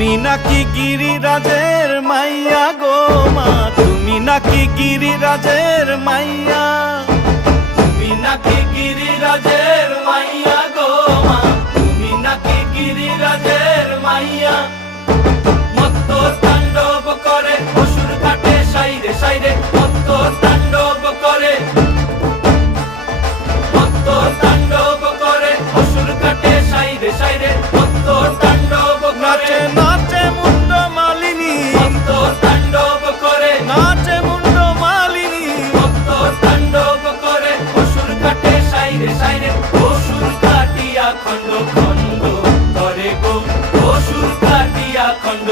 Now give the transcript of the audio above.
তুমি নাকি গিরিরাজের মাইয়া গো মা, তুমি নাকি গিরিরাজের মাইয়া, তুমি নাকি গিরিরাজের মাইয়া গো মা, তুমি নাকি গিরিরাজের মাইয়া। মত্ত তাণ্ডব করে অসুর কাটে সাইরে সাইরে, মত্ত তাণ্ডব করে, মত্ত তাণ্ডব করে অসুর কাটে সাইরে সাইরে, মত্ত তাণ্ডব করে। নাচে মুন্ড মালিনী, মত্ত তাণ্ডব করে, নাচে মুন্ড মালিনী, মত্ত তাণ্ডব করে অসুর কাটে সাইরে সাইরে, অসুর কাটিয়া খণ্ড খণ্ড করে গো, অসুর কাটিয়া খণ্ড